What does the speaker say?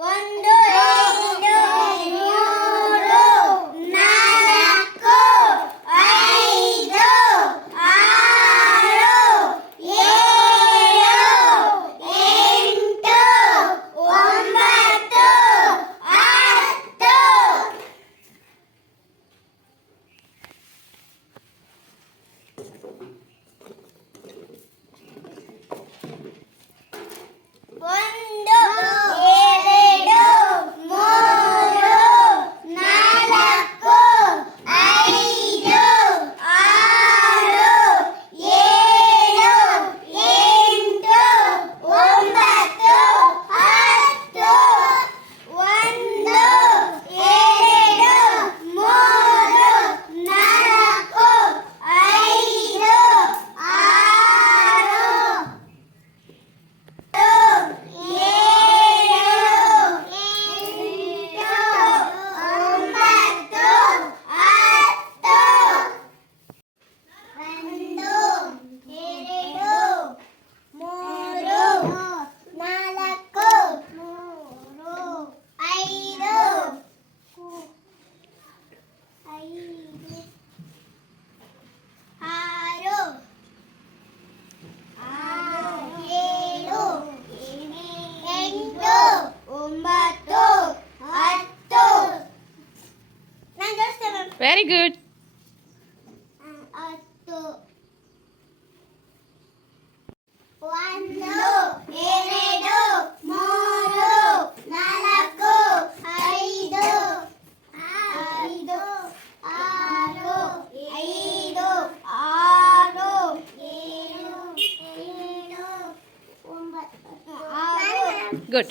ಒಂದು, ಎರಡು, ಮೂರು, ನಾಲ್ಕು, ಐದು, ಆರು, ಏಳು, ಎಂಟು, ಒಂಬತ್ತು, ಹತ್ತು. ಒಂದು, ಎರಡು, ಮೂರು, ನಾಲ್ಕು, ಐದು, ಆರು, ಏಳು, ಎಂಟು, ಒಂಬತ್ತು, ಹತ್ತು. ಒಂದು, ಎರಡು, ಮೂರು, ನಾಲ್ಕು, ಐದು, ಆರು, Very good. ಒಂದು, ಎರಡು, ಮೂರು, ನಾಲ್ಕು, ಐದು, ಆರು, ಏಳು, ಎಂಟು, ಒಂಬತ್ತು. Good.